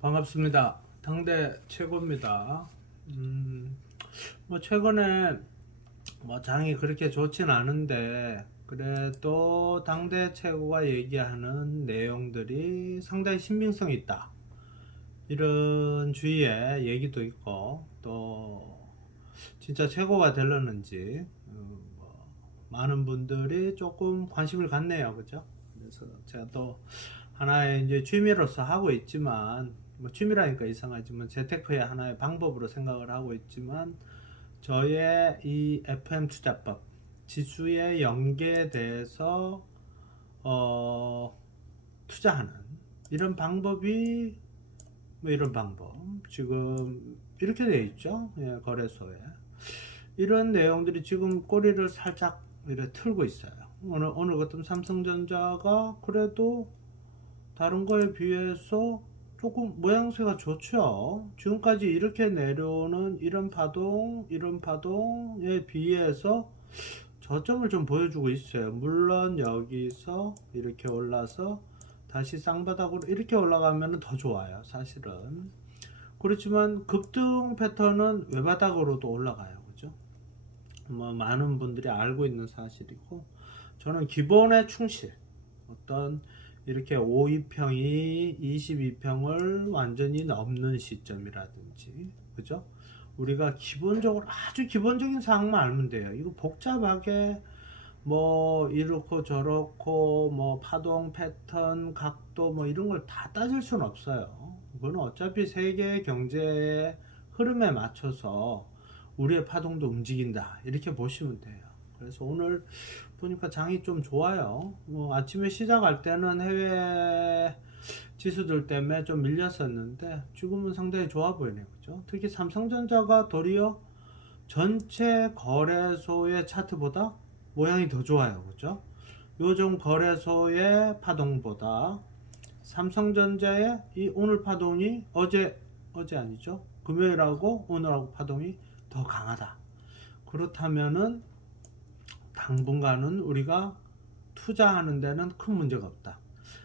반갑습니다. 당대 최고입니다. 음, 뭐 최근에 뭐 장이 그렇게 좋진 않은데 그래도 당대 최고가 얘기하는 내용들이 상당히 신빙성이 있다. 이런 주위에 얘기도 있고 또 진짜 최고가 되려는지 음, 뭐 많은 분들이 조금 관심을 갖네요. 그죠? 그래서 제가 또 하나의 이제 취미로서 하고 있지만 뭐 취미라니까 이상하지만 재테크의 하나의 방법으로 생각을 하고 있지만 저의 이 FM 투자법 지수의 연계돼서 어 투자하는 이런 방법이 뭐 이런 방법. 지금 이렇게 돼 있죠? 예, 거래소에. 이런 내용들이 지금 꼬리를 살짝 이렇게 틀고 있어요. 오늘 오늘 같은 삼성전자가 그래도 다른 거에 비해서 조금 모양새가 좋죠. 지금까지 이렇게 내려오는 이런 파동, 이런 파동에 비해서 저점을 좀 보여주고 있어요. 물론 여기서 이렇게 올라서 다시 쌍바닥으로 이렇게 올라가면 더 좋아요. 사실은. 그렇지만 급등 패턴은 외바닥으로도 올라가요. 그죠? 뭐 많은 분들이 알고 있는 사실이고 저는 기본에 충실. 어떤 이렇게 52평이 22평을 완전히 넘는 시점이라든지 그죠? 우리가 기본적으로 아주 기본적인 사항만 알면 돼요. 이거 복잡하게 뭐 이렇고 저렇고 뭐 파동 패턴 각도 뭐 이런 걸 다 따질 수는 없어요. 그건 어차피 세계 경제의 흐름에 맞춰서 우리의 파동도 움직인다 이렇게 보시면 돼요. 그래서 오늘 보니까 장이 좀 좋아요. 뭐 아침에 시작할 때는 해외 지수들 때문에 좀 밀렸었는데 지금은 상당히 좋아 보이네요. 그죠? 특히 삼성전자가 도리어 전체 거래소의 차트보다 모양이 더 좋아요. 그죠? 요즘 거래소의 파동보다 삼성전자의 이 오늘 파동이 어제 어제 아니죠? 금요일하고 오늘하고 파동이 더 강하다. 그렇다면은 당분간은 우리가 투자하는 데는 큰 문제가 없다.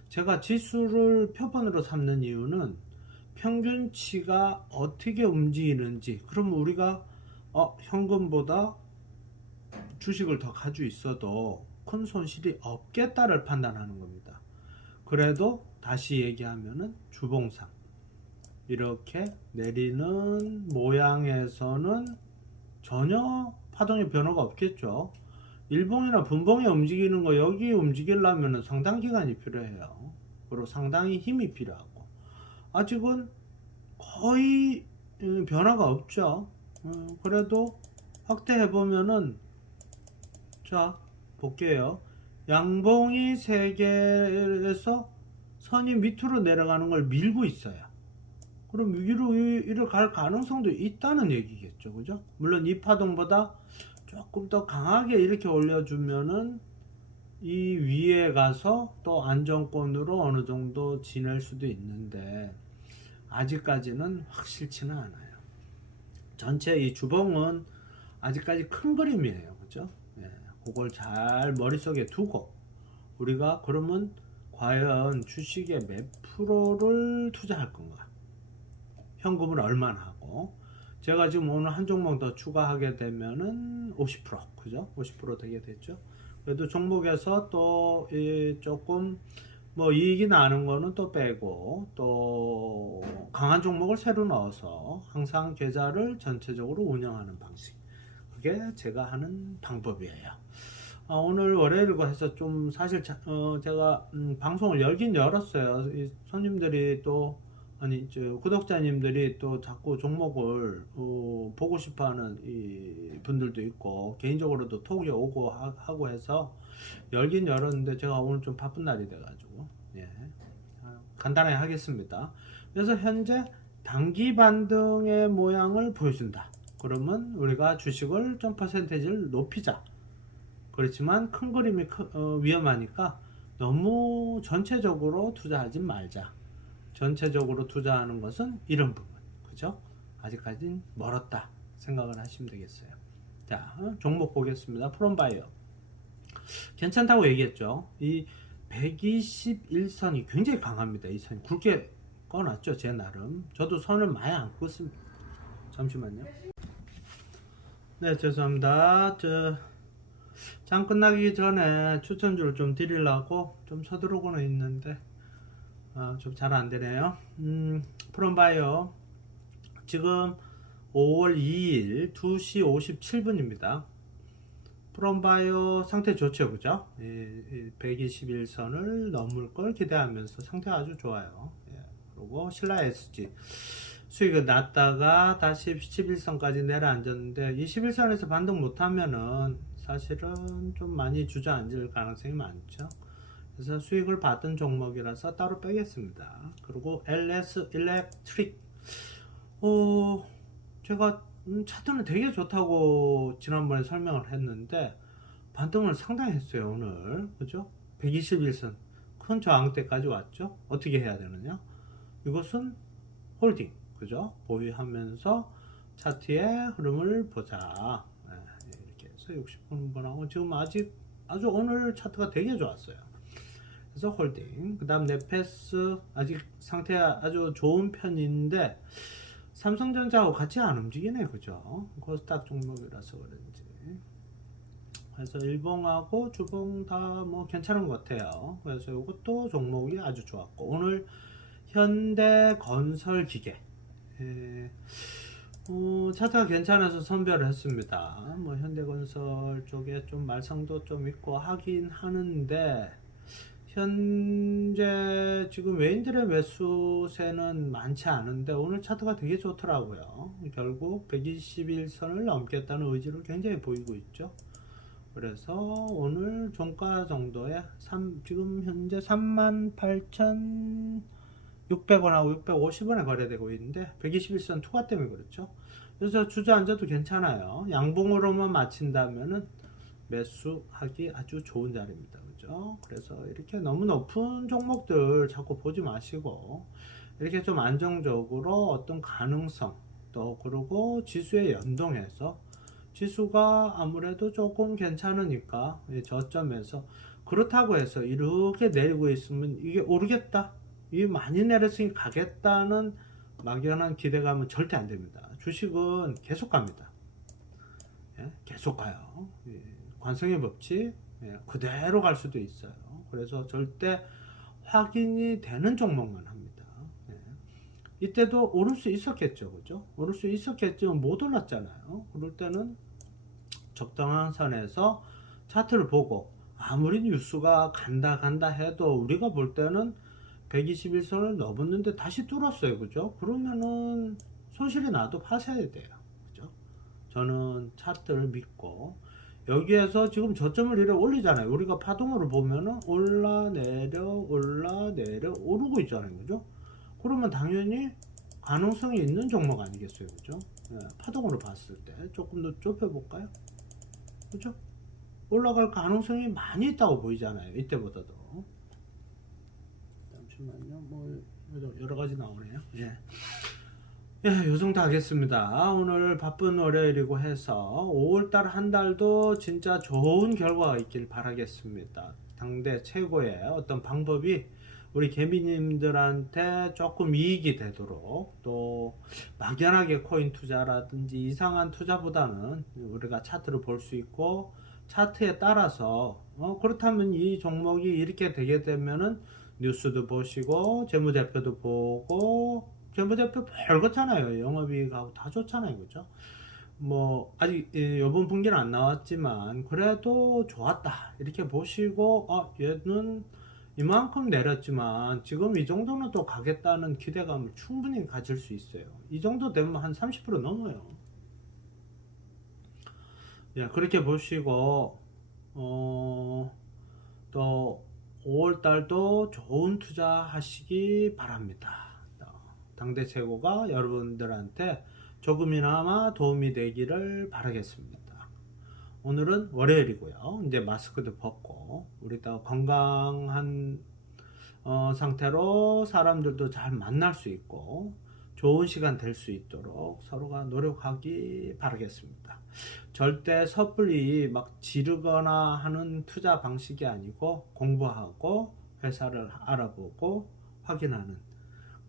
제가 지수를 표본으로 삼는 이유는 평균치가 어떻게 움직이는지, 그럼 우리가 어, 현금보다 주식을 더 가지고 있어도 큰 손실이 없겠다를 판단하는 겁니다. 그래도 다시 얘기하면은 주봉상 이렇게 내리는 모양에서는 전혀 파동의 변화가 없겠죠. 일봉이나 분봉이 움직이는 거 여기 움직이려면 상당 기간이 필요해요. 그리고 상당히 힘이 필요하고 아직은 거의 음, 변화가 없죠. 음, 그래도 확대해 보면은 자 볼게요. 양봉이 세 개에서 선이 밑으로 내려가는 걸 밀고 있어요. 그럼 위로 위로 갈 가능성도 있다는 얘기겠죠, 그죠? 물론 이 파동보다 조금 더 강하게 이렇게 올려주면은 이 위에 가서 또 안정권으로 어느 정도 지낼 수도 있는데 아직까지는 확실치는 않아요. 전체 이 주봉은 아직까지 큰 그림이에요. 그죠? 예, 그걸 잘 머릿속에 두고 우리가 그러면 과연 주식의 몇 프로를 투자할 건가? 현금을 얼마나 하고 제가 지금 오늘 한 종목 더 추가하게 되면은 50% 그죠? 50% 되게 됐죠. 그래도 종목에서 또이 조금 뭐 이익이 나는 거는 또 빼고 또 강한 종목을 새로 넣어서 항상 계좌를 전체적으로 운영하는 방식. 그게 제가 하는 방법이에요. 아, 오늘 월요일이고 해서 좀 사실 자, 어, 제가 음, 방송을 열긴 열었어요. 이 손님들이 또 아니 저 구독자님들이 또 자꾸 종목을 어, 보고 싶어하는 이 분들도 있고 개인적으로도 톡이 오고 하, 고 해서 열긴 열었는데 제가 오늘 좀 바쁜 날이 돼가지고 예 아, 간단하게 하겠습니다. 그래서 현재 단기 반등의 모양을 보여준다. 그러면 우리가 주식을 좀 퍼센테이지를 높이자. 그렇지만 큰 그림이 크, 어, 위험하니까 너무 전체적으로 투자하지 말자. 전체적으로 투자하는 것은 이런 부분, 그죠? 아직까지는 멀었다 생각을 하시면 되겠어요. 자, 어, 종목 보겠습니다. 프롬바이어. 괜찮다고 얘기했죠. 이 121선이 굉장히 강합니다. 이 선이 굵게 꺼놨죠 제 나름 저도 선을 많이 안 긋습니다 잠시만요 네 죄송합니다 저 장 끝나기 전에 추천주를 좀 드리려고 좀 서두르고는 있는데 아, 좀잘 안되네요. 음, 프롬바이오 지금 5월 2일 2시 57분입니다. 프롬바이오 상태 좋죠 그죠? 121선을 넘을 걸 기대하면서 상태가 아주 좋아요. 예, 그리고 신라 SG 수익은 났다가 다시 11선까지 내려앉았는데 21선에서 반등 못하면은 사실은 좀 많이 주저앉을 가능성이 많죠 그래서 수익을 받은 종목이라서 따로 빼겠습니다. 그리고 LS 일렉트릭. 어, 제가 음, 차트는 되게 좋다고 지난번에 설명을 했는데 반등을 상당히 했어요 오늘. 그죠? 121선. 큰 저항대까지 왔죠? 어떻게 해야 되느냐? 이것은 홀딩. 그죠? 보유하면서 차트의 흐름을 보자. 네, 이렇게 해서 60분 분하고 지금 아직 아주 오늘 차트가 되게 좋았어요 그래서 홀딩. 그 다음 네페스 아직 상태가 아주 좋은 편인데 삼성전자하고 같이 안 움직이네 그죠? 코스닥 종목이라서 그런지. 그래서 일봉하고 주봉 다 뭐 괜찮은 것 같아요. 그래서 이것도 종목이 아주 좋았고. 오늘 현대 건설 기계. 예, 어, 차트가 괜찮아서 선별을 했습니다. 뭐 현대건설 쪽에 좀 말썽도 좀 있고 하긴 하는데 현재 지금 외인들의 매수세는 많지 않은데 오늘 차트가 되게 좋더라고요. 결국 121선을 넘겠다는 의지를 굉장히 보이고 있죠. 그래서 오늘 종가 정도에 3, 지금 현재 38,600원하고 650원에 거래되고 있는데 121선 투가 때문에 그렇죠. 그래서 주저앉아도 괜찮아요. 양봉으로만 마친다면은 매수하기 아주 좋은 자리입니다. 그죠? 그래서 이렇게 너무 높은 종목들 자꾸 보지 마시고 이렇게 좀 안정적으로 어떤 가능성 또 그리고 지수에 연동해서 지수가 아무래도 조금 괜찮으니까 이 저점에서 그렇다고 해서 이렇게 내리고 있으면 이게 오르겠다 이 많이 내렸으니 가겠다는 막연한 기대감은 절대 안 됩니다 주식은 계속 갑니다 예? 계속 가요 예. 관성의 법칙 예, 그대로 갈 수도 있어요. 그래서 절대 확인이 되는 종목만 합니다. 예. 이때도 오를 수 있었겠죠, 그죠? 오를 수 있었겠지만 못 올랐잖아요. 그럴 때는 적당한 선에서 차트를 보고 아무리 뉴스가 간다 간다 해도 우리가 볼 때는 121선을 넘었는데 다시 뚫었어요, 그죠? 그러면은 손실이 나도 파셔야 돼요, 그죠? 저는 차트를 믿고 여기에서 지금 저점을 이래 올리잖아요. 우리가 파동으로 보면은 올라 내려 올라 내려 오르고 있잖아요. 그죠? 그러면 당연히 가능성이 있는 종목 아니겠어요. 그죠? 네, 파동으로 봤을 때 조금 더 좁혀 볼까요? 그죠? 올라갈 가능성이 많이 있다고 보이잖아요. 이때보다도. 잠시만요. 뭐 여러 가지 나오네요. 예. 예, 요 정도 하겠습니다. 오늘 바쁜 월요일이고 해서 5월달 한 달도 진짜 좋은 결과가 있길 바라겠습니다. 당대 최고의 어떤 방법이 우리 개미님들한테 조금 이익이 되도록 또 막연하게 코인 투자라든지 이상한 투자보다는 우리가 차트를 볼 수 있고 차트에 따라서 어, 그렇다면 이 종목이 이렇게 되게 되면은 뉴스도 보시고 재무제표도 보고 전부대표 별거잖아요. 영업이익하고 다 좋잖아요. 그죠? 뭐 아직 이번 분기는 안 나왔지만 그래도 좋았다 이렇게 보시고 어 얘는 이만큼 내렸지만 지금 이 정도는 또 가겠다는 기대감을 충분히 가질 수 있어요 이 정도 되면 한 30% 넘어요 예, 그렇게 보시고 어, 또 5월달도 좋은 투자 하시기 바랍니다 당대 최고가 여러분들한테 조금이나마 도움이 되기를 바라겠습니다. 오늘은 월요일이고요. 이제 마스크도 벗고 우리도 건강한 어, 상태로 사람들도 잘 만날 수 있고 좋은 시간 될 수 있도록 서로가 노력하기 바라겠습니다. 절대 섣불리 막 지르거나 하는 투자 방식이 아니고 공부하고 회사를 알아보고 확인하는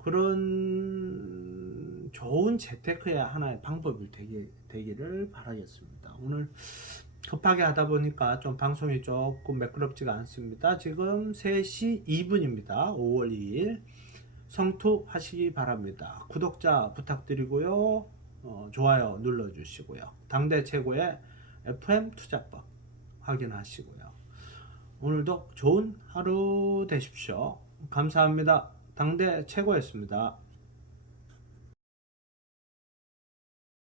그런 좋은 재테크의 하나의 방법이 되기, 되기를 바라겠습니다. 오늘 급하게 하다 보니까 좀 방송이 조금 매끄럽지가 않습니다. 지금 3시 2분입니다. 5월 2일. 성투하시기 바랍니다. 구독자 부탁드리고요. 어, 좋아요 눌러주시고요. 당대 최고의 FM 투자법 확인하시고요. 오늘도 좋은 하루 되십시오. 감사합니다. 당대 최고였습니다.